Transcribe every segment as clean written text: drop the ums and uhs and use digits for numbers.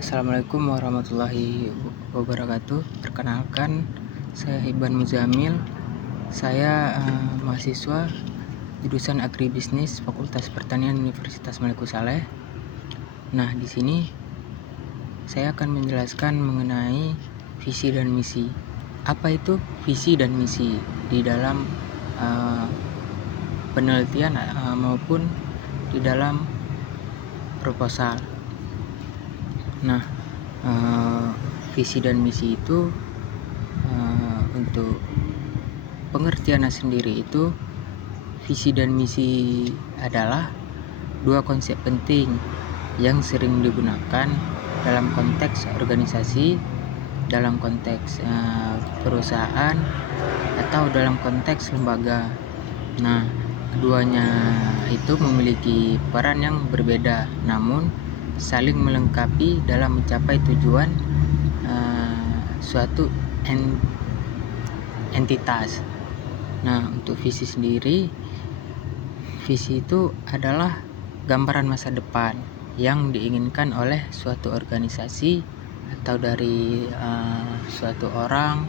Assalamualaikum warahmatullahi wabarakatuh. Perkenalkan, saya Iban Muzamil. Saya mahasiswa jurusan Agribisnis Fakultas Pertanian Universitas Maliku Saleh. Nah, di sini saya akan menjelaskan mengenai visi dan misi. Apa itu visi dan misi di dalam penelitian maupun di dalam proposal. Nah, visi dan misi itu untuk pengertiannya sendiri itu, visi dan misi adalah dua konsep penting yang sering digunakan dalam konteks organisasi, dalam konteks perusahaan, atau dalam konteks lembaga. Nah, keduanya itu memiliki peran yang berbeda, namun saling melengkapi dalam mencapai tujuan suatu entitas. Nah, untuk visi sendiri, visi itu adalah gambaran masa depan yang diinginkan oleh suatu organisasi atau dari suatu orang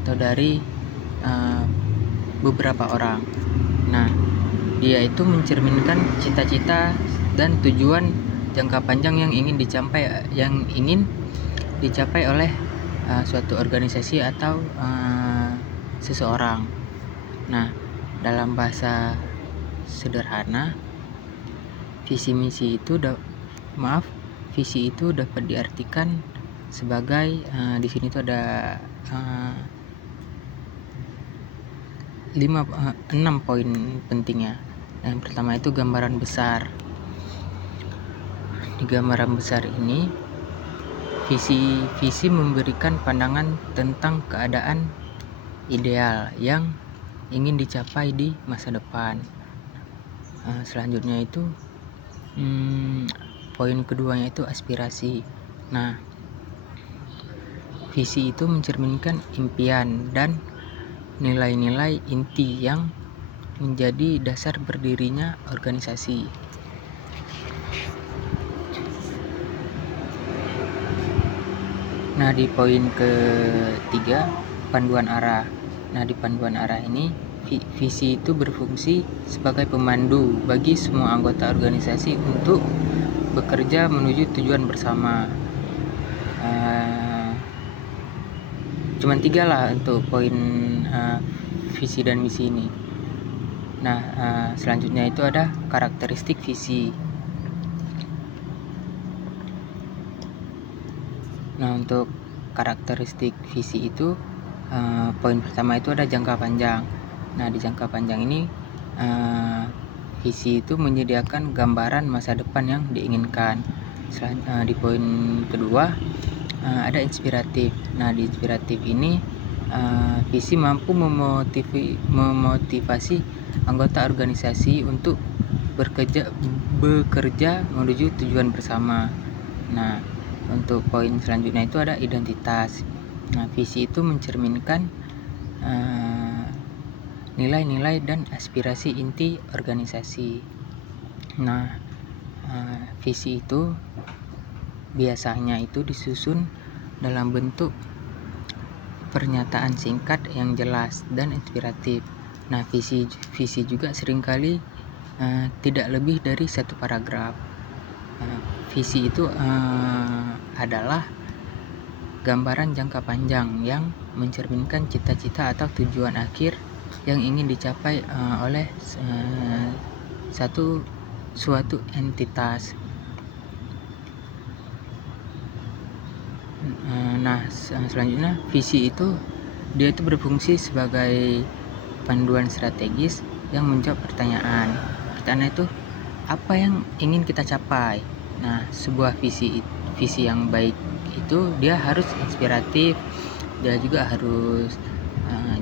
atau dari beberapa orang. Nah, dia itu mencerminkan cita-cita dan tujuan jangka panjang yang ingin dicapai oleh suatu organisasi atau seseorang. Nah, dalam bahasa sederhana, visi itu dapat diartikan sebagai di sini tuh ada 6 poin pentingnya. Yang pertama itu gambaran besar. Di gambaran besar ini, visi memberikan pandangan tentang keadaan ideal yang ingin dicapai di masa depan. Selanjutnya itu poin keduanya itu aspirasi. Nah, visi itu mencerminkan impian dan nilai-nilai inti yang menjadi dasar berdirinya organisasi. Nah, di poin ketiga, panduan arah. Nah, di panduan arah ini, visi itu berfungsi sebagai pemandu bagi semua anggota organisasi untuk bekerja menuju tujuan bersama. Cuman 3 lah untuk poin visi dan misi ini. Nah, selanjutnya itu ada karakteristik visi. Nah, untuk karakteristik visi itu, poin pertama itu ada jangka panjang. Nah, di jangka panjang ini visi itu menyediakan gambaran masa depan yang diinginkan. Di poin kedua ada inspiratif. Nah, di inspiratif ini visi mampu memotivasi anggota organisasi untuk bekerja menuju tujuan bersama. Nah, untuk poin selanjutnya itu ada identitas. Nah, visi itu mencerminkan nilai-nilai dan aspirasi inti organisasi. Nah, visi itu biasanya itu disusun dalam bentuk pernyataan singkat yang jelas dan inspiratif. Nah, visi juga seringkali tidak lebih dari satu paragraf. Visi itu adalah gambaran jangka panjang yang mencerminkan cita-cita atau tujuan akhir yang ingin dicapai oleh suatu entitas. Nah, selanjutnya visi itu dia itu berfungsi sebagai panduan strategis yang menjawab pertanyaan. Pertanyaan itu apa yang ingin kita capai. Nah, sebuah visi yang baik itu dia harus inspiratif, dia juga harus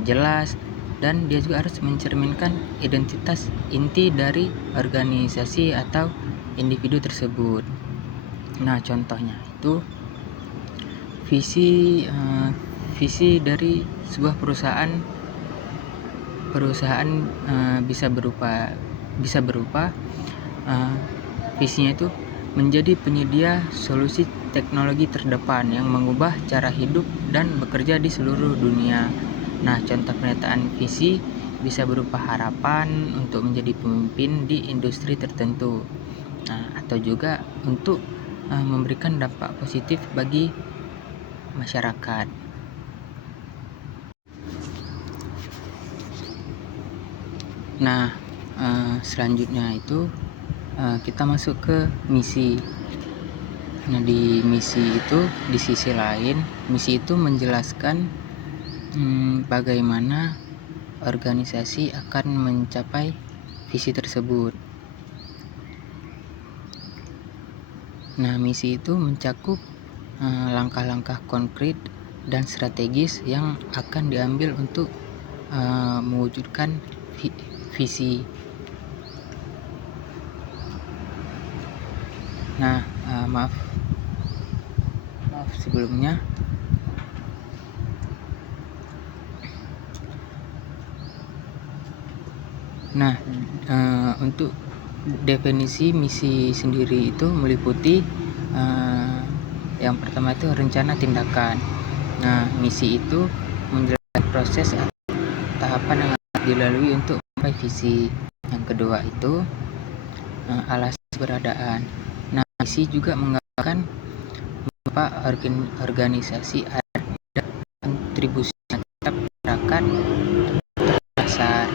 jelas, dan dia juga harus mencerminkan identitas inti dari organisasi atau individu tersebut. Nah, contohnya itu visi dari sebuah perusahaan bisa berupa visinya itu menjadi penyedia solusi teknologi terdepan yang mengubah cara hidup dan bekerja di seluruh dunia. Nah, contoh pernyataan visi bisa berupa harapan untuk menjadi pemimpin di industri tertentu. Nah, atau juga untuk memberikan dampak positif bagi masyarakat. Nah, selanjutnya itu kita masuk ke misi. Nah, di misi itu, di sisi lain, misi itu menjelaskan bagaimana organisasi akan mencapai visi tersebut. Nah, misi itu mencakup langkah-langkah konkret dan strategis yang akan diambil untuk mewujudkan visi. Nah, maaf sebelumnya. Nah, untuk definisi misi sendiri itu meliputi yang pertama itu rencana tindakan. Nah, misi itu menjelaskan proses atau tahapan yang harus dilalui untuk mencapai visi. Yang kedua itu alasan keberadaan. Nah, misi juga menggambarkan mengapa organisasi ada kontribusi terhadap masyarakat dasar.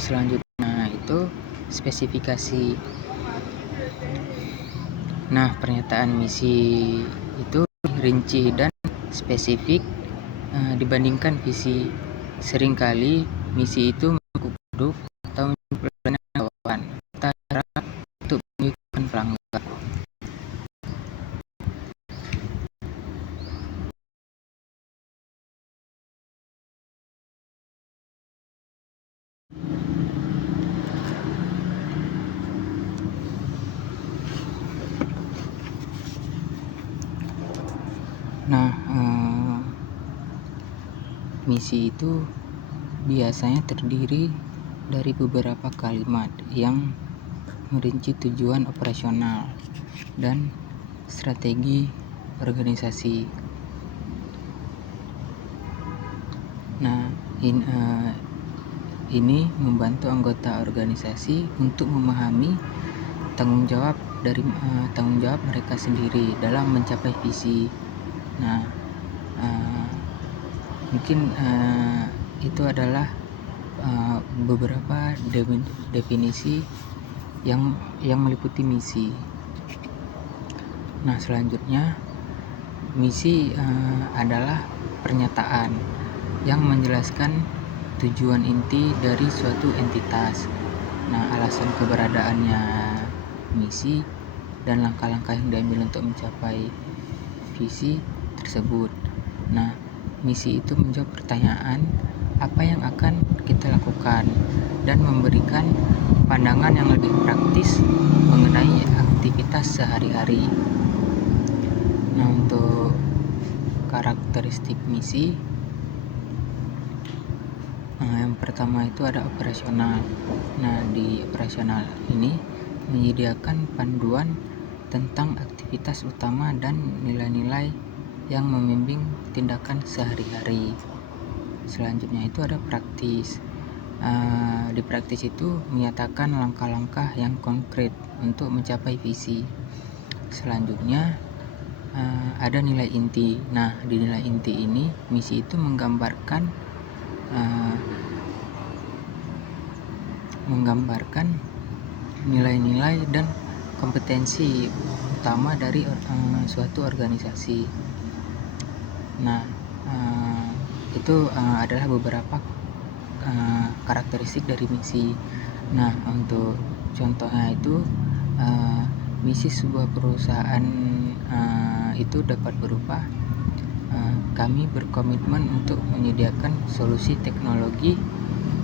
Selanjutnya itu spesifikasi. Nah, pernyataan misi itu rinci dan spesifik dibandingkan visi. Seringkali misi itu mencakup produk atau pelayanan cara untuk mengikutkan pelanggan. Nah, misi itu biasanya terdiri dari beberapa kalimat yang merinci tujuan operasional dan strategi organisasi. Nah, ini membantu anggota organisasi untuk memahami tanggung jawab mereka sendiri dalam mencapai visi. Nah, mungkin itu adalah beberapa definisi yang meliputi misi. Nah, selanjutnya misi adalah pernyataan yang menjelaskan tujuan inti dari suatu entitas. Nah, alasan keberadaannya misi dan langkah-langkah yang diambil untuk mencapai visi tersebut. Nah, misi itu menjawab pertanyaan apa yang akan kita lakukan dan memberikan pandangan yang lebih praktis mengenai aktivitas sehari-hari. Nah, untuk karakteristik misi, yang pertama itu ada operasional. Nah, di operasional ini menyediakan panduan tentang aktivitas utama dan nilai-nilai yang membimbing tindakan sehari-hari. Selanjutnya itu ada praktis. Di praktis itu menyatakan langkah-langkah yang konkret untuk mencapai visi. Selanjutnya ada nilai inti. Nah, di nilai inti ini misi itu menggambarkan nilai-nilai dan kompetensi utama dari suatu organisasi. Nah, itu adalah beberapa karakteristik dari misi. Nah, untuk contohnya itu misi sebuah perusahaan itu dapat berupa kami berkomitmen untuk menyediakan solusi teknologi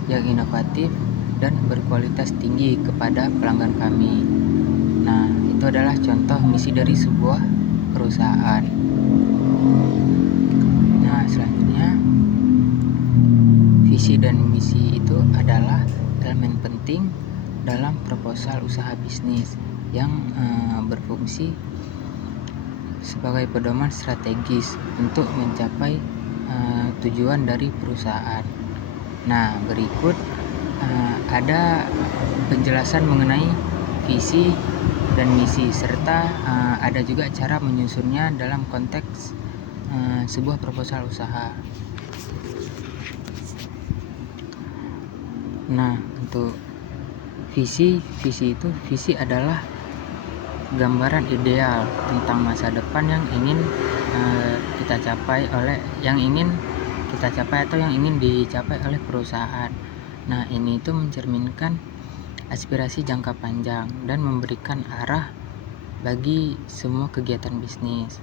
yang inovatif dan berkualitas tinggi kepada pelanggan kami. Nah, itu adalah contoh misi dari sebuah perusahaan. Nah, selanjutnya visi dan misi itu adalah elemen penting dalam proposal usaha bisnis. yang berfungsi sebagai pedoman strategis untuk mencapai tujuan dari perusahaan. Nah, berikut ada penjelasan mengenai visi dan misi, serta ada juga cara menyusunnya dalam konteks sebuah proposal usaha. Nah, untuk visi adalah gambaran ideal tentang masa depan yang ingin kita capai atau yang ingin dicapai oleh perusahaan. Nah, ini itu mencerminkan aspirasi jangka panjang dan memberikan arah bagi semua kegiatan bisnis.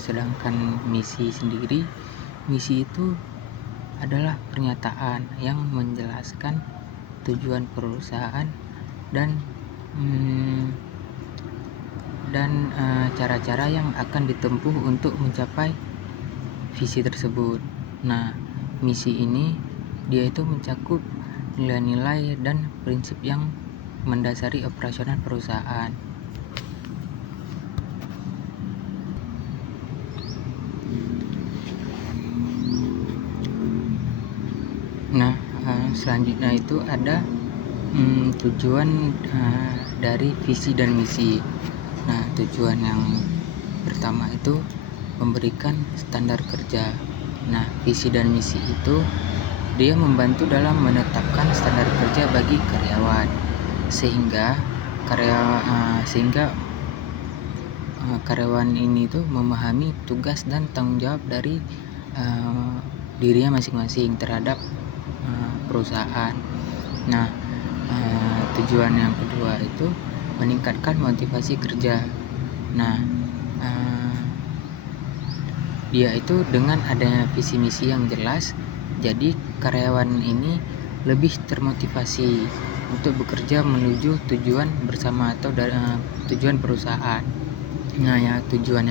Sedangkan misi itu adalah pernyataan yang menjelaskan tujuan perusahaan dan cara-cara yang akan ditempuh untuk mencapai visi tersebut. Nah, misi ini dia itu mencakup nilai-nilai dan prinsip yang mendasari operasional perusahaan. Nah, selanjutnya itu ada tujuan dari visi dan misi. Nah, tujuan yang pertama itu memberikan standar kerja. Nah, visi dan misi itu dia membantu dalam menetapkan standar kerja bagi karyawan, sehingga karyawan ini tuh memahami tugas dan tanggung jawab dari dirinya masing-masing terhadap perusahaan. Nah, tujuan yang kedua itu meningkatkan motivasi kerja. Nah, dia itu dengan adanya visi misi yang jelas, jadi karyawan ini lebih termotivasi untuk bekerja menuju tujuan bersama atau tujuan perusahaan. Nah, ya tujuan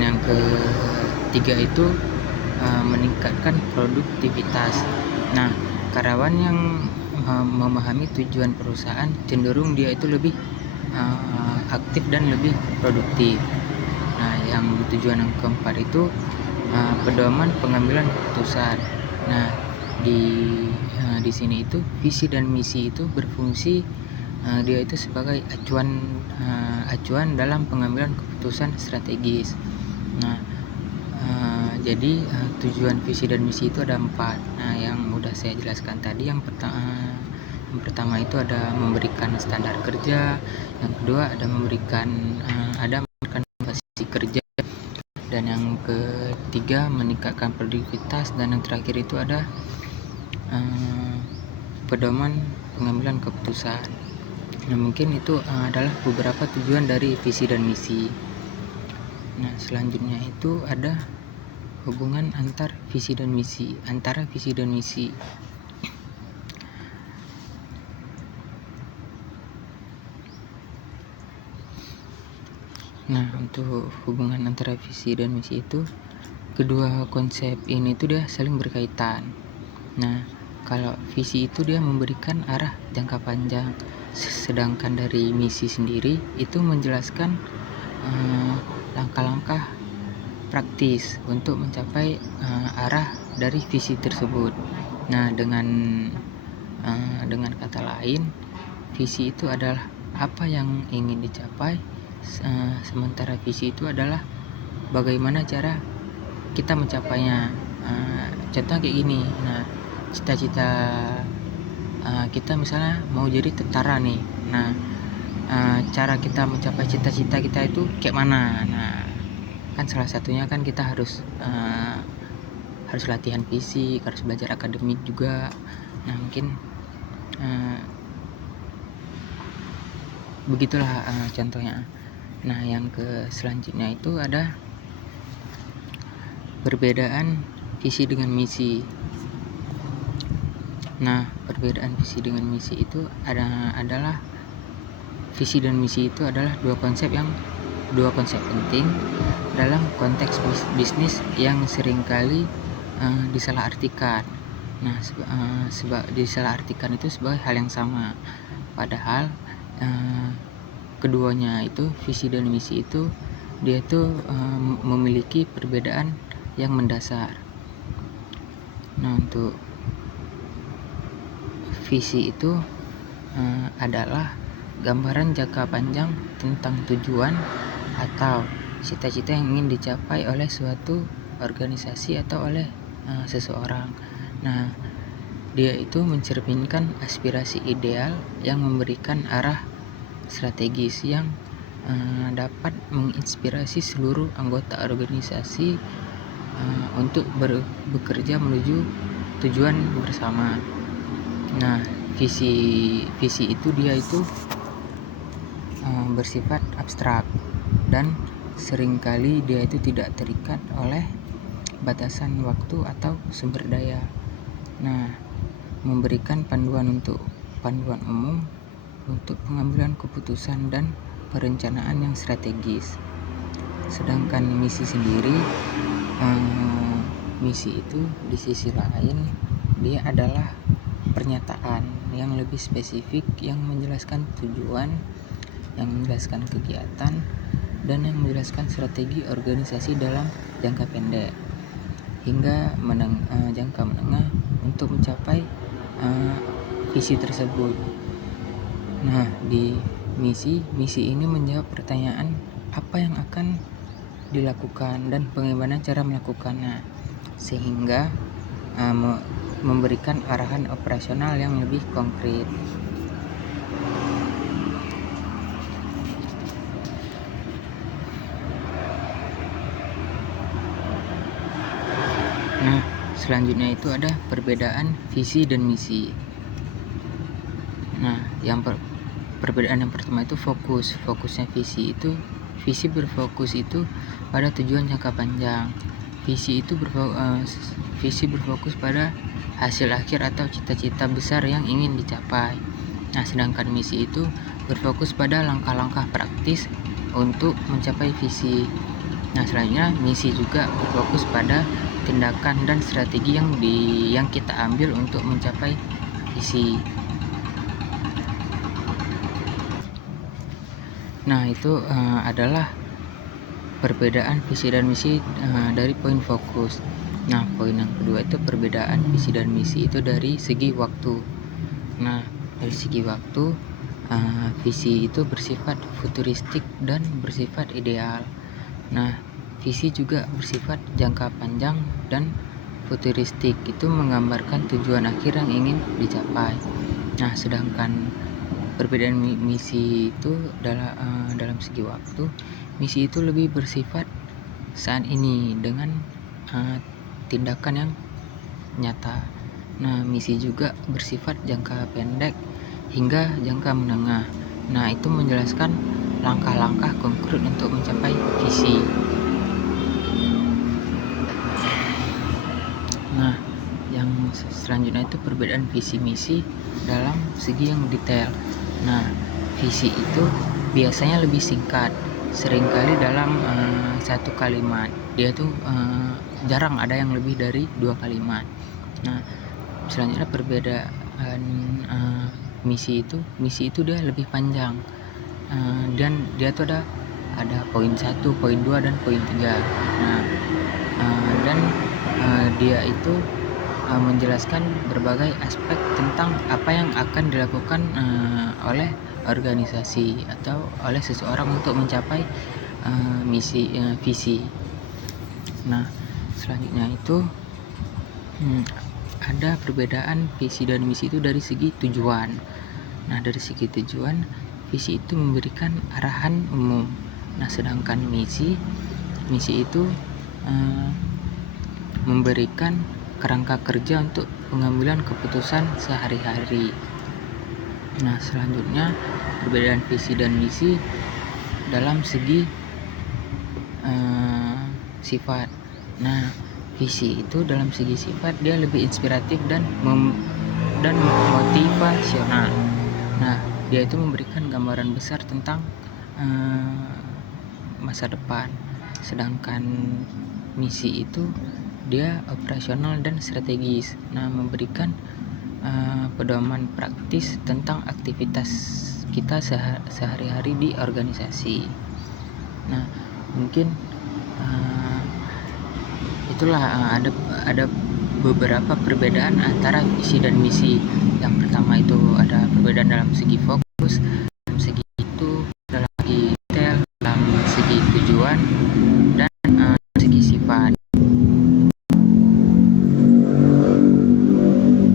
yang ketiga itu meningkatkan produktivitas. Nah, karyawan yang memahami tujuan perusahaan cenderung dia itu lebih aktif dan lebih produktif. Nah, yang tujuan yang keempat itu pedoman pengambilan keputusan. Nah, di sini itu visi dan misi itu berfungsi dia itu sebagai acuan dalam pengambilan keputusan strategis. Nah, jadi tujuan visi dan misi itu ada 4. Nah, yang udah saya jelaskan tadi, yang pertama itu ada memberikan standar kerja, yang kedua ada memberikan motivasi kerja, dan yang ketiga meningkatkan produktivitas, dan yang terakhir itu ada pedoman pengambilan keputusan. Nah, mungkin itu adalah beberapa tujuan dari visi dan misi. Nah, selanjutnya itu ada hubungan antara visi dan misi. Nah, untuk hubungan antara visi dan misi itu, kedua konsep ini tuh dia saling berkaitan. Nah, kalau visi itu dia memberikan arah jangka panjang, sedangkan dari misi sendiri itu menjelaskan langkah-langkah praktis untuk mencapai arah dari visi tersebut. Nah, dengan kata lain, visi itu adalah apa yang ingin dicapai, sementara visi itu adalah bagaimana cara kita mencapainya. Contoh kayak gini. Nah, cita-cita kita misalnya mau jadi tentara nih. Nah, cara kita mencapai cita-cita kita itu kayak mana? Nah, kan salah satunya kan kita harus latihan fisik, harus belajar akademik juga. Nah, mungkin begitulah contohnya. Nah, yang selanjutnya itu ada perbedaan visi dengan misi. Nah, perbedaan visi dengan misi itu adalah visi dan misi itu adalah dua konsep penting dalam konteks bisnis yang seringkali disalahartikan. Nah, disalahartikan itu sebagai hal yang sama, padahal keduanya itu, visi dan misi itu, dia itu memiliki perbedaan yang mendasar. Nah, untuk visi itu adalah gambaran jangka panjang tentang tujuan atau cita-cita yang ingin dicapai oleh suatu organisasi atau oleh seseorang. Nah, dia itu mencerminkan aspirasi ideal yang memberikan arah strategis yang dapat menginspirasi seluruh anggota organisasi untuk bekerja menuju tujuan bersama. Nah, visi itu dia itu bersifat abstrak dan seringkali dia itu tidak terikat oleh batasan waktu atau sumber daya. Nah, memberikan panduan umum untuk pengambilan keputusan dan perencanaan yang strategis. Sedangkan misi sendiri, misi itu di sisi lain dia adalah pernyataan yang lebih spesifik yang menjelaskan tujuan, yang menjelaskan kegiatan, dan yang menjelaskan strategi organisasi dalam jangka pendek hingga jangka menengah untuk mencapai visi tersebut. Nah, di misi ini menjawab pertanyaan apa yang akan dilakukan dan bagaimana cara melakukannya, sehingga memberikan arahan operasional yang lebih konkret. Nah, selanjutnya itu ada perbedaan visi dan misi. Nah, perbedaan yang pertama itu fokusnya visi berfokus itu pada tujuan jangka panjang. Visi berfokus pada hasil akhir atau cita-cita besar yang ingin dicapai. Nah, sedangkan misi itu berfokus pada langkah-langkah praktis untuk mencapai visi. Nah, selanjutnya misi juga berfokus pada tindakan dan strategi yang kita ambil untuk mencapai visi. Nah, itu adalah perbedaan visi dan misi dari poin fokus. Nah, poin yang kedua itu perbedaan visi dan misi itu dari segi waktu. Nah, dari segi waktu, visi itu bersifat futuristik dan bersifat ideal. Nah, visi juga bersifat jangka panjang dan futuristik, itu menggambarkan tujuan akhir yang ingin dicapai. Nah, sedangkan perbedaan misi itu dalam segi waktu, misi itu lebih bersifat saat ini dengan tindakan yang nyata. Nah, misi juga bersifat jangka pendek hingga jangka menengah. Nah, itu menjelaskan langkah-langkah konkret untuk mencapai visi. Nah, yang selanjutnya itu perbedaan visi misi dalam segi yang detail. Nah, visi itu biasanya lebih singkat, seringkali dalam satu kalimat. Dia tuh jarang ada yang lebih dari 2 kalimat. Nah, selanjutnya perbedaan misi itu dia lebih panjang, dan dia tuh ada poin 1, poin 2, dan poin 3. Nah, dan dia itu menjelaskan berbagai aspek tentang apa yang akan dilakukan oleh organisasi atau oleh seseorang untuk mencapai visi. Nah, selanjutnya itu ada perbedaan visi dan misi itu dari segi tujuan. Nah, dari segi tujuan, visi itu memberikan arahan umum. Nah, sedangkan misi itu memberikan kerangka kerja untuk pengambilan keputusan sehari-hari. Nah, selanjutnya perbedaan visi dan misi dalam segi sifat. Nah, visi itu dalam segi sifat dia lebih inspiratif dan motivasional. Nah, dia itu memberikan gambaran besar tentang masa depan. Sedangkan misi itu dia operasional dan strategis. Nah, memberikan pedoman praktis tentang aktivitas kita sehari-hari di organisasi. Nah, mungkin itulah ada beberapa perbedaan antara visi dan misi. Yang pertama itu ada perbedaan dalam segi fokus, dalam segi itu, dalam segi detail, dalam segi tujuan, dan segi sifat.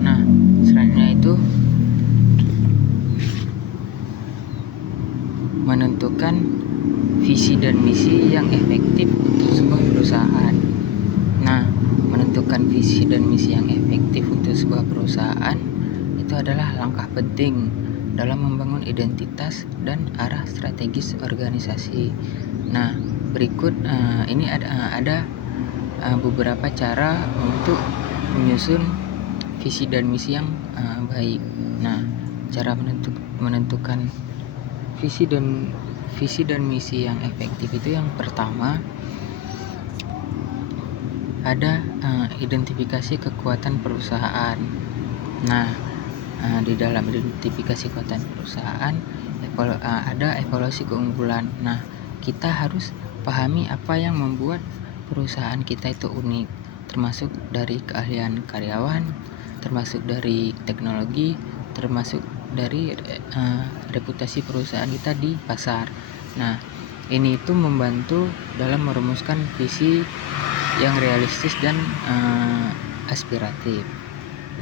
Nah, selanjutnya itu menentukan visi dan misi yang efektif untuk sebuah perusahaan. Nah, menentukan visi dan misi yang efektif untuk sebuah perusahaan itu adalah langkah penting dalam membangun identitas dan arah strategis organisasi. Nah, berikut ini ada beberapa cara untuk menyusun visi dan misi yang baik. Nah, cara menentukan visi dan misi yang efektif itu yang pertama ada identifikasi kekuatan perusahaan. Nah, di dalam identifikasi kekuatan perusahaan ada evaluasi keunggulan. Nah, kita harus pahami apa yang membuat perusahaan kita itu unik, termasuk dari keahlian karyawan, termasuk dari teknologi, termasuk dari reputasi perusahaan kita di pasar. Nah, ini itu membantu dalam merumuskan visi yang realistis dan aspiratif.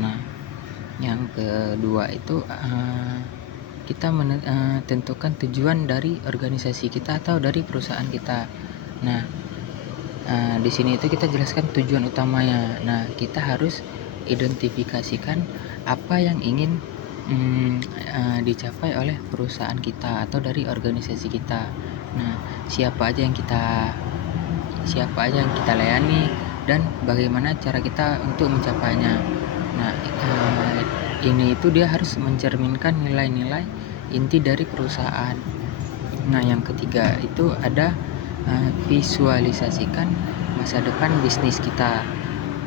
Nah, yang kedua itu kita tentukan tujuan dari organisasi kita atau dari perusahaan kita. Nah, di sini itu kita jelaskan tujuan utamanya. Nah, kita harus identifikasikan apa yang ingin dicapai oleh perusahaan kita atau dari organisasi kita. Nah, siapa aja yang kita layani dan bagaimana cara kita untuk mencapainya. Nah, ini itu dia harus mencerminkan nilai-nilai inti dari perusahaan. Nah, yang ketiga itu ada visualisasikan masa depan bisnis kita.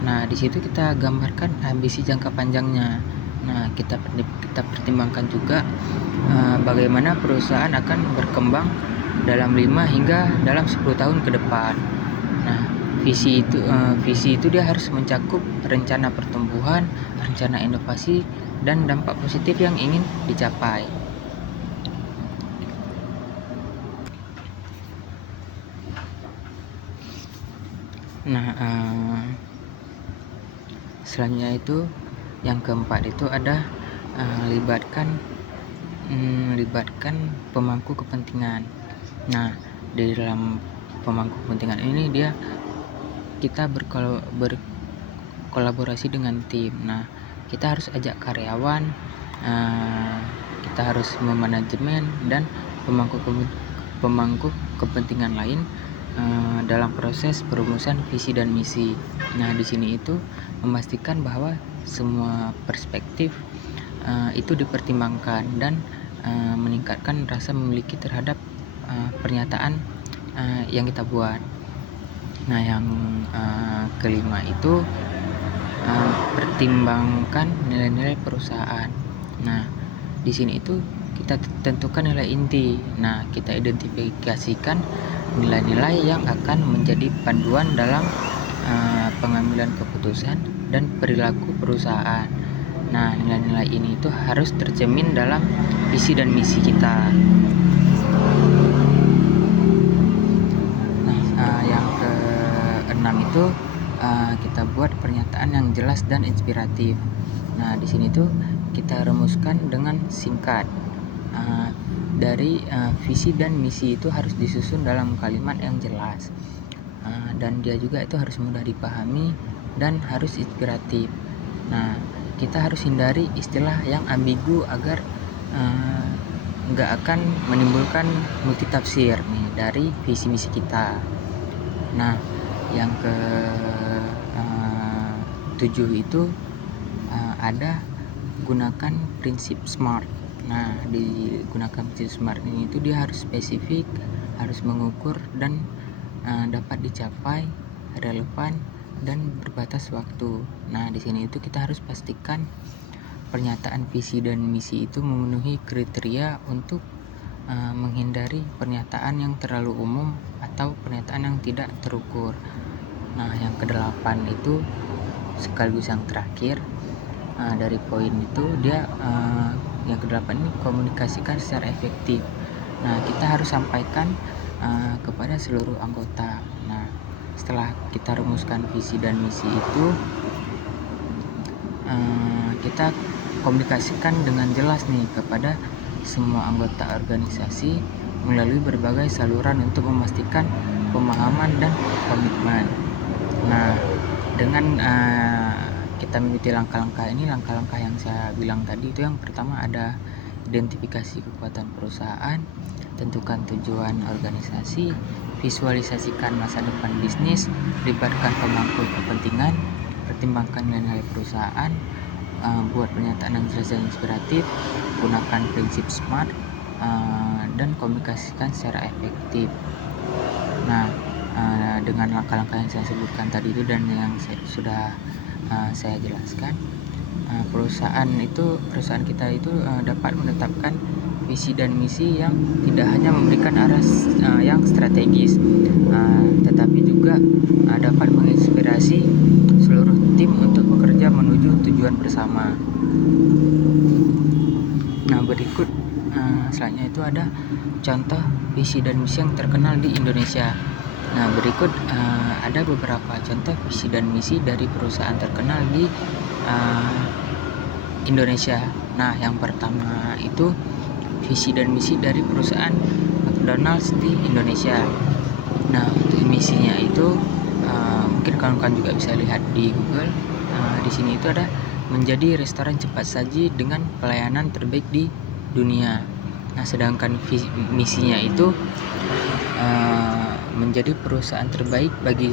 Nah, di situ kita gambarkan ambisi jangka panjangnya. Nah, kita pertimbangkan juga bagaimana perusahaan akan berkembang dalam 5 hingga dalam 10 tahun ke depan. Nah, visi itu dia harus mencakup rencana pertumbuhan, rencana inovasi, dan dampak positif yang ingin dicapai. Nah, selanjutnya itu yang keempat itu ada libatkan pemangku kepentingan. Nah, di dalam pemangku kepentingan ini kita berkolaborasi dengan tim. Nah, kita harus ajak karyawan, kita harus memanajemen dan pemangku kepentingan lain dalam proses perumusan visi dan misi. Nah, di sini itu memastikan bahwa semua perspektif itu dipertimbangkan dan meningkatkan rasa memiliki terhadap pernyataan yang kita buat. Nah, yang kelima itu pertimbangkan nilai-nilai perusahaan. Nah, di sini itu kita tentukan nilai inti. Nah, kita identifikasikan nilai-nilai yang akan menjadi panduan dalam pengambilan keputusan dan perilaku perusahaan. Nah, nilai-nilai ini itu harus tercermin dalam visi dan misi kita. Nah, yang keenam itu kita buat pernyataan yang jelas dan inspiratif. Nah, di sini tuh kita rumuskan dengan singkat. Dari visi dan misi itu harus disusun dalam kalimat yang jelas, dan dia juga itu harus mudah dipahami dan harus inspiratif. Nah, kita harus hindari istilah yang ambigu agar nggak akan menimbulkan multitafsir nih dari visi misi kita. Nah, yang ke 7 itu ada gunakan prinsip SMART. Nah, digunakan prinsip SMART ini itu dia harus spesifik, harus mengukur dan dapat dicapai, relevan, dan berbatas waktu. Nah, di sini itu kita harus pastikan pernyataan visi dan misi itu memenuhi kriteria untuk menghindari pernyataan yang terlalu umum atau pernyataan yang tidak terukur. Nah, yang kedelapan itu sekaligus yang terakhir dari poin itu dia yang kedelapan ini komunikasikan secara efektif. Nah, kita harus sampaikan kepada seluruh anggota. Nah, setelah kita rumuskan visi dan misi itu, kita komunikasikan dengan jelas nih kepada semua anggota organisasi melalui berbagai saluran untuk memastikan pemahaman dan komitmen. Nah, dengan kita mengikuti langkah-langkah ini, langkah-langkah yang saya bilang tadi itu yang pertama ada identifikasi kekuatan perusahaan, tentukan tujuan organisasi, visualisasikan masa depan bisnis, libatkan pemangku kepentingan, pertimbangkan nilai perusahaan, buat pernyataan yang jelas dan inspiratif, gunakan prinsip SMART, dan komunikasikan secara efektif. Nah, dengan langkah-langkah yang saya sebutkan tadi itu dan yang sudah saya jelaskan, perusahaan kita itu dapat menetapkan visi dan misi yang tidak hanya memberikan arah yang strategis, tetapi juga dapat menginspirasi seluruh tim untuk bekerja menuju tujuan bersama. Nah, berikut selanjutnya itu ada contoh visi dan misi yang terkenal di Indonesia. Nah, berikut ada beberapa contoh visi dan misi dari perusahaan terkenal di Indonesia. Nah, yang pertama itu visi dan misi dari perusahaan McDonald's di Indonesia. Nah, untuk misinya itu mungkin kawan-kawan juga bisa lihat di Google. Di sini itu ada menjadi restoran cepat saji dengan pelayanan terbaik di dunia. Nah, sedangkan misinya itu menjadi perusahaan terbaik bagi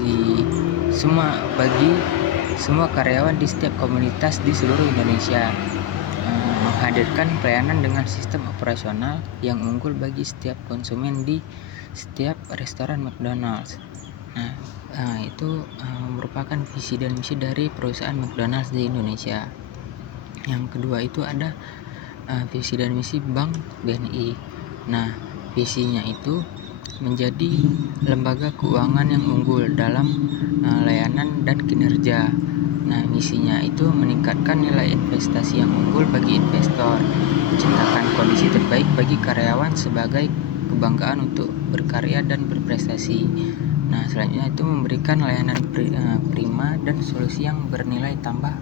semua karyawan di setiap komunitas di seluruh Indonesia, menghadirkan pelayanan dengan sistem operasional yang unggul bagi setiap konsumen di setiap restoran McDonald's. Nah, itu merupakan visi dan misi dari perusahaan McDonald's di Indonesia. Yang kedua itu ada visi dan misi Bank BNI. Nah, visinya itu menjadi lembaga keuangan yang unggul dalam layanan dan kinerja. Nah, misinya itu meningkatkan nilai investasi yang unggul bagi investor, menciptakan kondisi terbaik bagi karyawan sebagai kebanggaan untuk berkarya dan berprestasi. Nah, selanjutnya itu memberikan layanan prima dan solusi yang bernilai tambah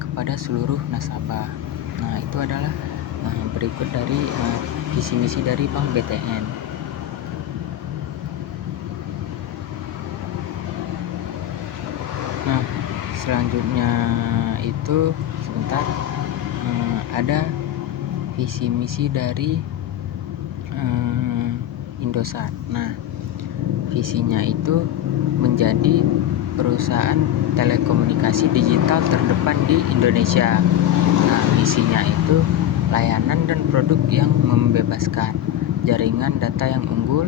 kepada seluruh nasabah. Nah, itu adalah berikut dari visi misi dari Bank BTN. Nah, selanjutnya itu sebentar ada visi misi dari Indosat. Nah, visinya itu menjadi perusahaan telekomunikasi digital terdepan di Indonesia. Nah, misinya itu layanan dan produk yang membebaskan, jaringan data yang unggul,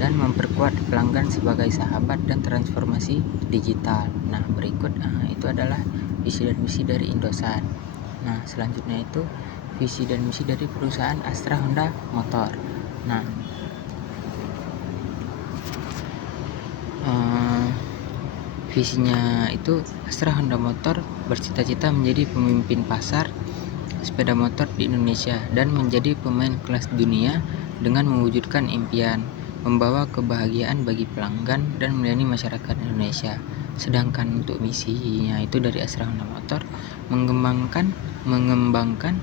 dan memperkuat pelanggan sebagai sahabat dan transformasi digital. Nah, berikut itu adalah visi dan misi dari Indosat. Nah, selanjutnya itu visi dan misi dari perusahaan Astra Honda Motor. Nah, visinya itu Astra Honda Motor bercita-cita menjadi pemimpin pasar sepeda motor di Indonesia dan menjadi pemain kelas dunia dengan mewujudkan impian, membawa kebahagiaan bagi pelanggan dan melayani masyarakat Indonesia. Sedangkan untuk misinya itu dari Astra Honda Motor mengembangkan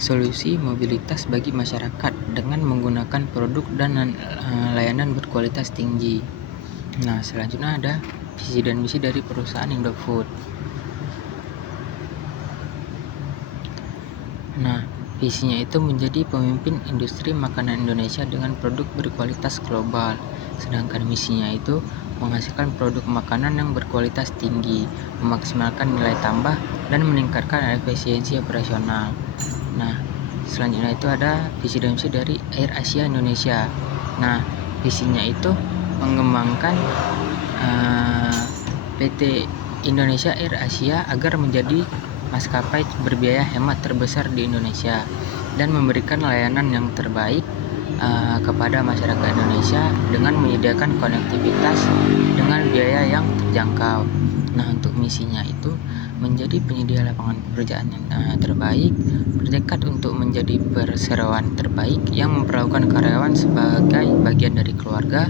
solusi mobilitas bagi masyarakat dengan menggunakan produk dan layanan berkualitas tinggi. Nah, selanjutnya ada visi dan misi dari perusahaan Indofood. Nah, visinya itu menjadi pemimpin industri makanan Indonesia dengan produk berkualitas global. Sedangkan misinya itu menghasilkan produk makanan yang berkualitas tinggi, memaksimalkan nilai tambah, dan meningkatkan efisiensi operasional. Nah, selanjutnya itu ada visi dan misi dari AirAsia Indonesia. Nah, visinya itu mengembangkan PT Indonesia Air Asia agar menjadi maskapai berbiaya hemat terbesar di Indonesia dan memberikan layanan yang terbaik kepada masyarakat Indonesia dengan menyediakan konektivitas dengan biaya yang terjangkau. Nah, untuk misinya itu menjadi penyedia lapangan pekerjaan yang terbaik, bertekad untuk menjadi perseroan terbaik yang memperlakukan karyawan sebagai bagian dari keluarga,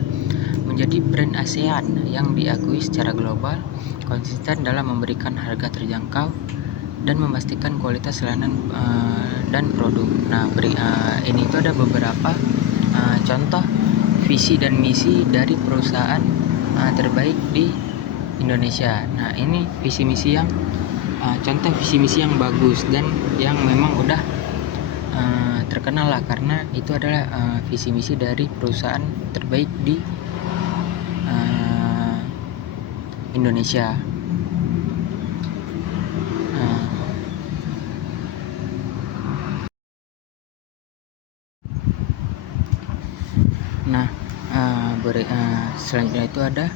menjadi brand ASEAN yang diakui secara global, konsisten dalam memberikan harga terjangkau dan memastikan kualitas layanan dan produk. Nah, ini itu ada beberapa contoh visi dan misi dari perusahaan terbaik di Indonesia. Nah, ini visi misi yang contoh visi misi yang bagus dan yang memang udah terkenal lah, karena itu adalah visi misi dari perusahaan terbaik di Indonesia. Nah, selanjutnya itu ada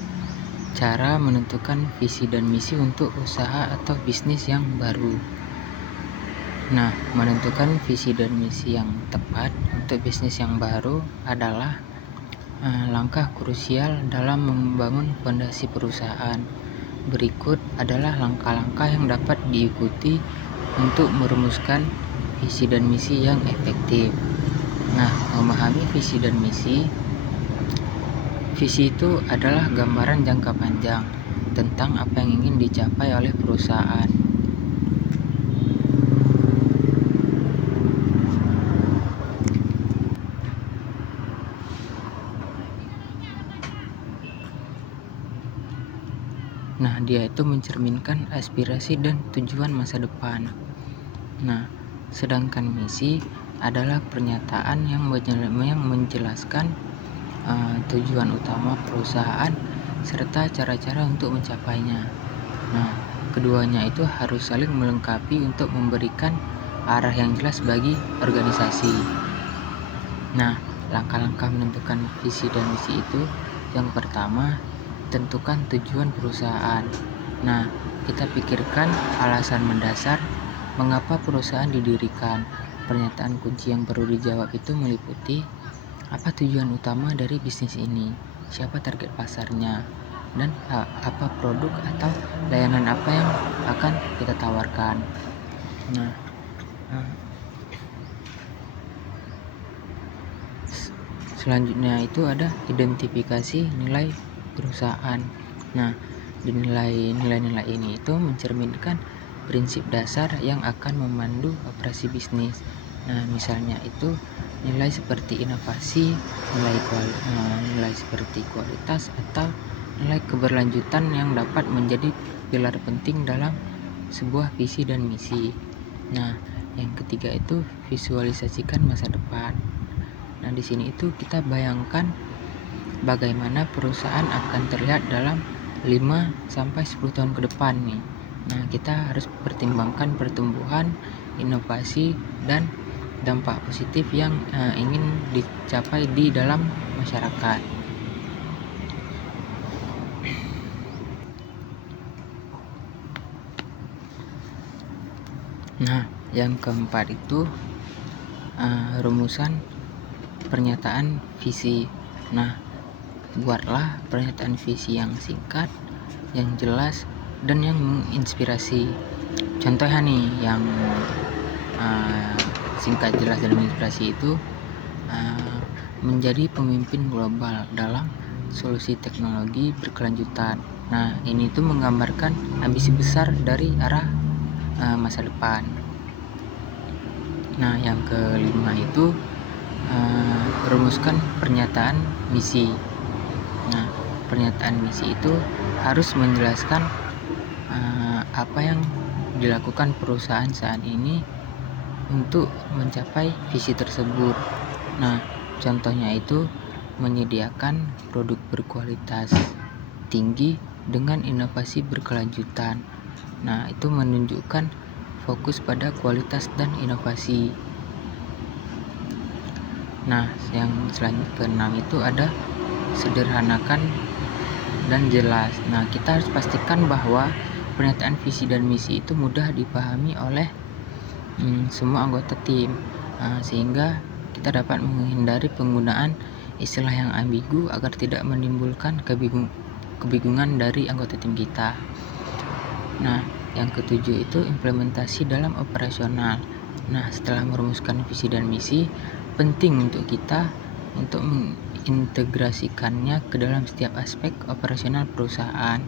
cara menentukan visi dan misi untuk usaha atau bisnis yang baru. Nah, menentukan visi dan misi yang tepat untuk bisnis yang baru adalah langkah krusial dalam membangun fondasi perusahaan. Berikut adalah langkah-langkah yang dapat diikuti untuk merumuskan visi dan misi yang efektif. Nah, memahami visi dan misi. Visi itu adalah gambaran jangka panjang tentang apa yang ingin dicapai oleh perusahaan. Nah, dia itu mencerminkan aspirasi dan tujuan masa depan. Nah, sedangkan misi adalah pernyataan yang menjelaskan tujuan utama perusahaan serta cara-cara untuk mencapainya. Nah, keduanya itu harus saling melengkapi untuk memberikan arah yang jelas bagi organisasi. Nah, langkah-langkah menentukan visi dan misi itu, yang pertama, tentukan tujuan perusahaan. Nah, kita pikirkan alasan mendasar mengapa perusahaan didirikan. Pernyataan kunci yang perlu dijawab itu meliputi apa tujuan utama dari bisnis ini, siapa target pasarnya, dan apa produk atau layanan apa yang akan kita tawarkan. Nah, selanjutnya itu ada identifikasi nilai perusahaan. Nah, nilai-nilai ini itu mencerminkan prinsip dasar yang akan memandu operasi bisnis. Nah, misalnya itu nilai seperti inovasi, nilai seperti kualitas, atau nilai keberlanjutan yang dapat menjadi pilar penting dalam sebuah visi dan misi. Nah, yang ketiga itu visualisasikan masa depan. Nah, di sini itu kita bayangkan bagaimana perusahaan akan terlihat dalam 5-10 tahun ke depan nih. Nah, kita harus pertimbangkan pertumbuhan, inovasi, dan dampak positif yang ingin dicapai di dalam masyarakat. Nah, yang keempat itu rumusan pernyataan visi. Nah, buatlah pernyataan visi yang singkat, yang jelas, dan yang menginspirasi. Contohnya nih, yang singkat, jelas, dan menginspirasi itu menjadi pemimpin global dalam solusi teknologi berkelanjutan. Nah, ini tuh menggambarkan ambisi besar dari arah masa depan. Nah, yang kelima itu rumuskan pernyataan misi. Nah, pernyataan misi itu harus menjelaskan apa yang dilakukan perusahaan saat ini untuk mencapai visi tersebut. Nah, contohnya itu menyediakan produk berkualitas tinggi dengan inovasi berkelanjutan. Nah, itu menunjukkan fokus pada kualitas dan inovasi. Nah, yang selanjutnya keenam itu ada sederhanakan dan jelas. Nah, kita harus pastikan bahwa pernyataan visi dan misi itu mudah dipahami oleh semua anggota tim, sehingga kita dapat menghindari penggunaan istilah yang ambigu agar tidak menimbulkan kebingungan dari anggota tim kita. Nah, yang ketujuh itu implementasi dalam operasional. Nah, setelah merumuskan visi dan misi, penting untuk kita untuk mengintegrasikannya ke dalam setiap aspek operasional perusahaan,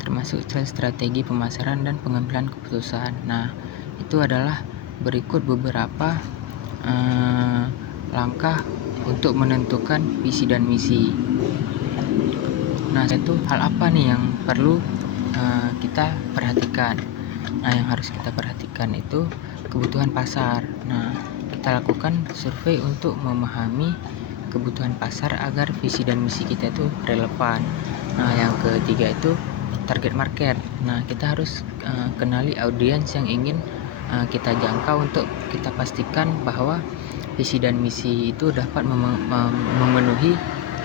termasuk strategi pemasaran dan pengambilan keputusan. Nah, itu adalah berikut beberapa langkah untuk menentukan visi dan misi. Nah, itu hal apa nih yang perlu kita perhatikan? Nah, yang harus kita perhatikan itu kebutuhan pasar. Nah, kita lakukan survei untuk memahami kebutuhan pasar agar visi dan misi kita itu relevan. Nah, yang ketiga itu target market. Nah, kita harus kenali audiens yang ingin kita jangkau untuk kita pastikan bahwa visi dan misi itu dapat memenuhi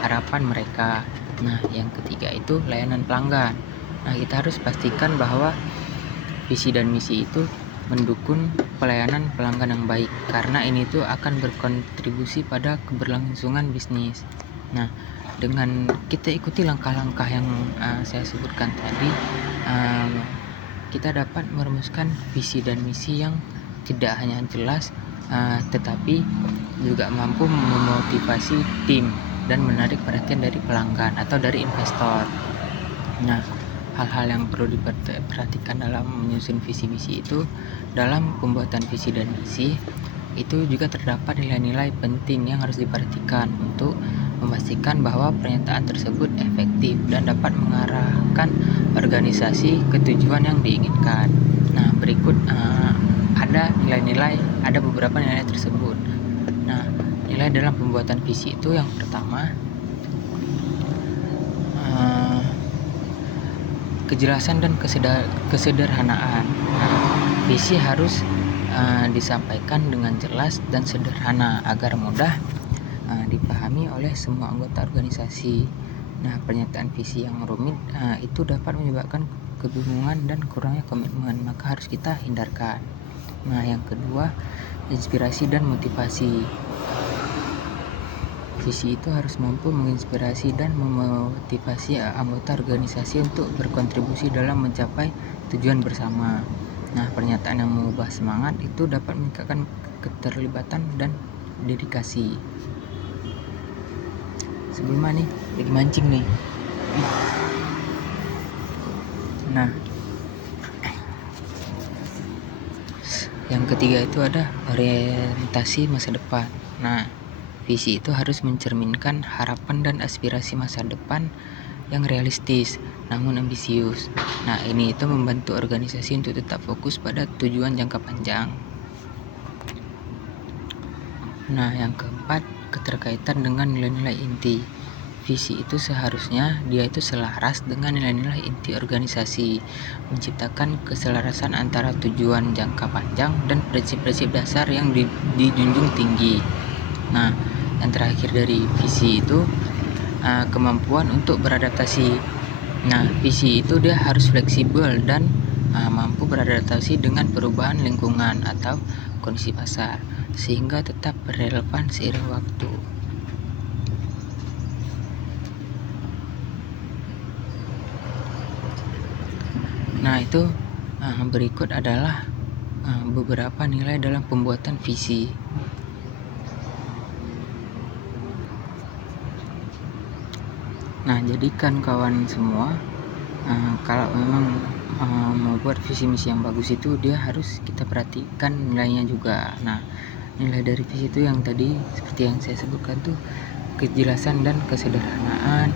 harapan mereka. Nah, yang ketiga itu layanan pelanggan. Nah, kita harus pastikan bahwa visi dan misi itu mendukung pelayanan pelanggan yang baik, karena ini tuh akan berkontribusi pada keberlangsungan bisnis. Nah, dengan kita ikuti langkah-langkah yang saya sebutkan tadi, kita dapat merumuskan visi dan misi yang tidak hanya jelas, tetapi juga mampu memotivasi tim dan menarik perhatian dari pelanggan atau dari investor. Nah, hal-hal yang perlu diperhatikan dalam menyusun visi misi itu, dalam pembuatan visi dan misi itu juga terdapat nilai-nilai penting yang harus diperhatikan untuk memastikan bahwa pernyataan tersebut efektif dan dapat mengarahkan organisasi ke tujuan yang diinginkan. Nah, berikut ada beberapa nilai tersebut. Nah, nilai dalam pembuatan visi itu yang pertama, kejelasan dan kesederhanaan. Nah, visi harus disampaikan dengan jelas dan sederhana agar mudah dipahami oleh semua anggota organisasi. Nah, pernyataan visi yang rumit itu dapat menyebabkan kebingungan dan kurangnya komitmen, maka harus kita hindarkan. Nah, yang kedua, inspirasi dan motivasi. Visi itu harus mampu menginspirasi dan memotivasi anggota organisasi untuk berkontribusi dalam mencapai tujuan bersama. Nah, pernyataan yang mengubah semangat itu dapat meningkatkan keterlibatan dan dedikasi. Sebelumnya nih, lagi mancing nih. Nah, yang ketiga itu ada orientasi masa depan. Nah, visi itu harus mencerminkan harapan dan aspirasi masa depan yang realistis namun ambisius. Nah, ini itu membantu organisasi untuk tetap fokus pada tujuan jangka panjang. Nah, yang keempat, keterkaitan dengan nilai-nilai inti. Visi itu seharusnya dia itu selaras dengan nilai-nilai inti organisasi, menciptakan keselarasan antara tujuan jangka panjang dan prinsip-prinsip dasar yang dijunjung tinggi. Nah, yang terakhir dari visi itu kemampuan untuk beradaptasi. Nah, visi itu dia harus fleksibel dan mampu beradaptasi dengan perubahan lingkungan atau kondisi pasar, sehingga tetap relevan seiring waktu. Nah, itu berikut adalah beberapa nilai dalam pembuatan visi. Nah, jadikan kawan semua, kalau memang mau buat visi misi yang bagus itu dia harus kita perhatikan nilainya juga. Nah, nilai dari visi itu yang tadi seperti yang saya sebutkan tuh, kejelasan dan kesederhanaan,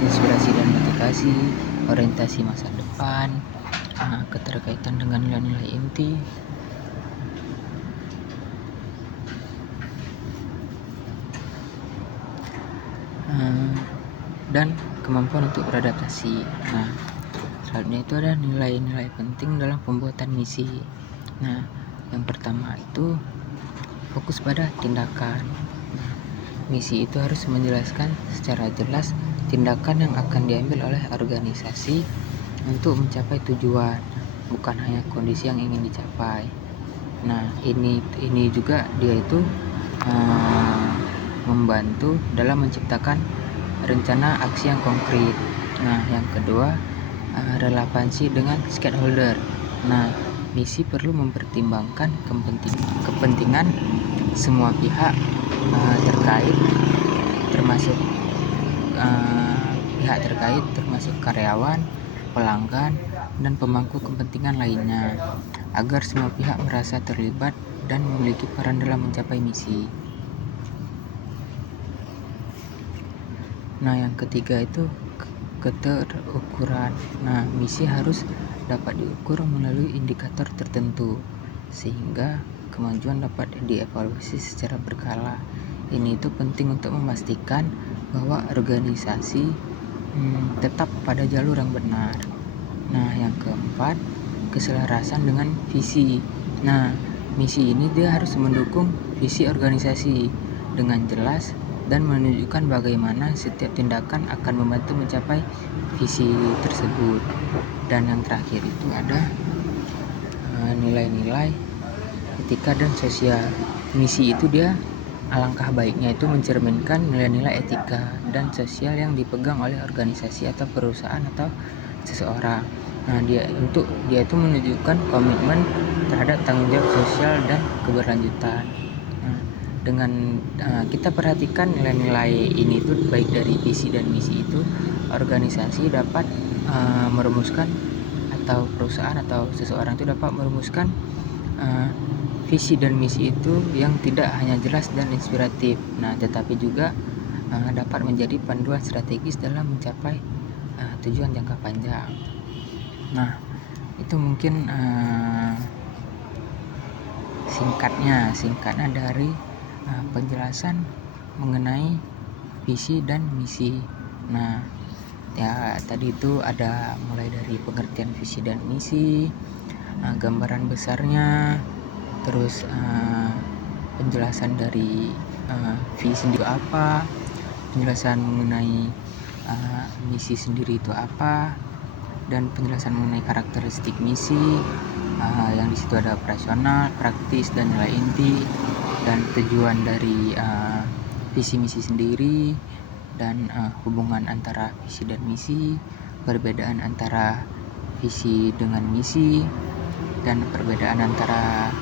inspirasi dan motivasi, orientasi masa depan, keterkaitan dengan nilai-nilai inti, dan kemampuan untuk beradaptasi. Nah, selanjutnya itu ada nilai-nilai penting dalam pembuatan misi. Nah, yang pertama itu fokus pada tindakan. Nah, misi itu harus menjelaskan secara jelas tindakan yang akan diambil oleh organisasi untuk mencapai tujuan, bukan hanya kondisi yang ingin dicapai. Nah, ini juga dia itu membantu dalam menciptakan rencana aksi yang konkret. Nah, yang kedua, relevansi dengan stakeholder. Nah, misi perlu mempertimbangkan kepentingan semua pihak terkait, termasuk termasuk karyawan, pelanggan, dan pemangku kepentingan lainnya, agar semua pihak merasa terlibat dan memiliki peran dalam mencapai misi. Nah, yang ketiga itu keterukuran. Nah, misi harus dapat diukur melalui indikator tertentu sehingga kemajuan dapat dievaluasi secara berkala. Ini itu penting untuk memastikan bahwa organisasi tetap pada jalur yang benar. Nah, yang keempat, keselarasan dengan visi. Nah, misi ini dia harus mendukung visi organisasi dengan jelas dan menunjukkan bagaimana setiap tindakan akan membantu mencapai visi tersebut. Dan yang terakhir itu ada nilai-nilai etika dan sosial. Misi itu dia alangkah baiknya itu mencerminkan nilai-nilai etika dan sosial yang dipegang oleh organisasi atau perusahaan atau seseorang. Nah, dia itu menunjukkan komitmen terhadap tanggung jawab sosial dan keberlanjutan. Nah, dengan kita perhatikan nilai-nilai ini itu baik dari visi dan misi itu, organisasi dapat merumuskan atau perusahaan atau seseorang itu dapat merumuskan visi dan misi itu yang tidak hanya jelas dan inspiratif, nah tetapi juga dapat menjadi panduan strategis dalam mencapai tujuan jangka panjang. Nah, itu mungkin singkatnya dari penjelasan mengenai visi dan misi. Nah, ya tadi itu ada mulai dari pengertian visi dan misi, gambaran besarnya, terus penjelasan dari visi sendiri apa, penjelasan mengenai misi sendiri itu apa, dan penjelasan mengenai karakteristik misi yang disitu ada operasional, praktis, dan nilai inti, dan tujuan dari visi misi sendiri, dan hubungan antara visi dan misi, perbedaan antara visi dengan misi, dan perbedaan antara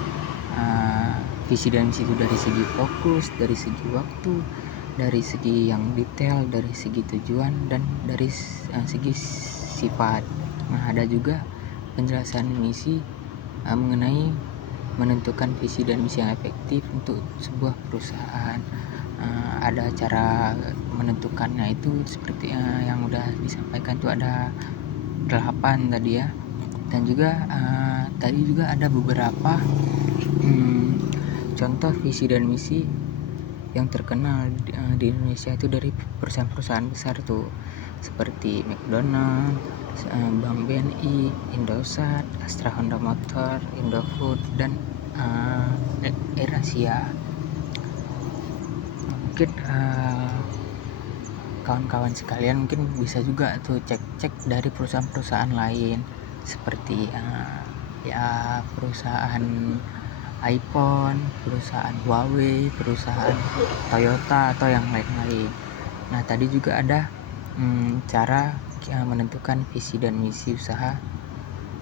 visi dan misi itu dari segi fokus, dari segi waktu, dari segi yang detail, dari segi tujuan, dan dari segi sifat. Nah, ada juga penjelasan misi mengenai menentukan visi dan misi yang efektif untuk sebuah perusahaan. Ada cara menentukannya itu seperti yang udah disampaikan itu ada 8 tadi ya. Dan juga tadi juga ada beberapa contoh visi dan misi yang terkenal di Indonesia itu dari perusahaan-perusahaan besar tuh, seperti McDonald, Bank BNI, Indosat, Astra Honda Motor, Indofood, dan AirAsia. Mungkin kawan-kawan sekalian mungkin bisa juga tuh cek dari perusahaan-perusahaan lain seperti perusahaan iPhone, perusahaan Huawei, perusahaan Toyota, atau yang lain-lain. Nah, tadi juga ada cara menentukan visi dan misi usaha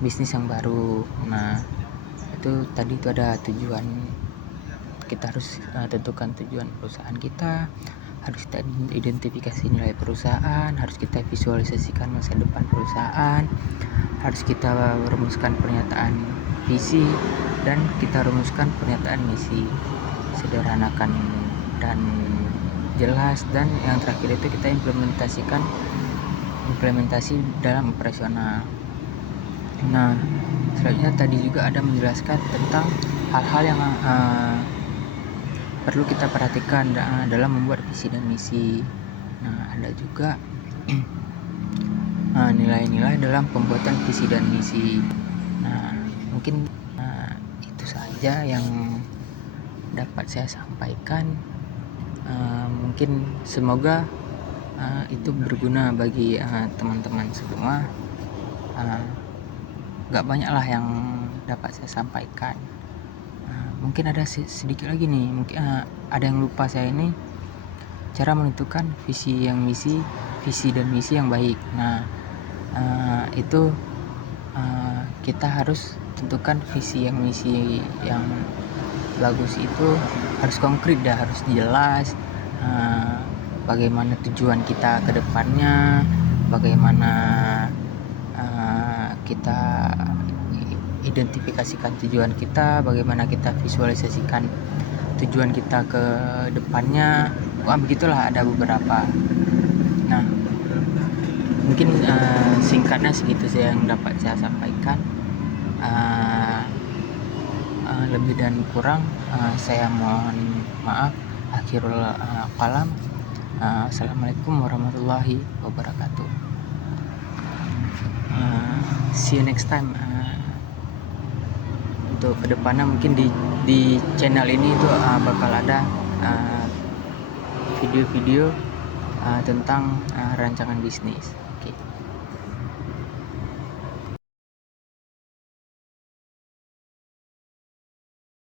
bisnis yang baru. Nah, itu tadi itu ada tujuan, kita harus tentukan tujuan perusahaan kita, harus kita identifikasi nilai perusahaan, harus kita visualisasikan masa depan perusahaan, harus kita rumuskan pernyataan visi, dan kita rumuskan pernyataan misi, sederhanakan dan jelas, dan yang terakhir itu kita implementasi dalam operasional. Nah, selanjutnya tadi juga ada menjelaskan tentang hal-hal yang perlu kita perhatikan dalam membuat visi dan misi. Nah, ada juga nilai-nilai dalam pembuatan visi dan misi. Nah, mungkin itu saja yang dapat saya sampaikan. Mungkin semoga itu berguna bagi teman-teman semua. Gak banyak lah yang dapat saya sampaikan. Mungkin ada sedikit lagi nih, mungkin ada yang lupa saya ini, cara menentukan visi dan misi yang baik. Nah, itu kita harus tentukan visi yang misi yang bagus itu harus konkret dah, harus jelas. Bagaimana tujuan kita ke depannya, bagaimana kita identifikasikan tujuan kita, bagaimana kita visualisasikan tujuan kita ke depannya. Begitulah, ada beberapa. Nah, mungkin singkatnya segitu saya yang dapat saya sampaikan. Lebih dan kurang saya mohon maaf. Akhirul kalam. Assalamualaikum warahmatullahi wabarakatuh. See you next time. Untuk kedepannya mungkin di channel ini itu bakal ada video-video tentang rancangan bisnis. Oke.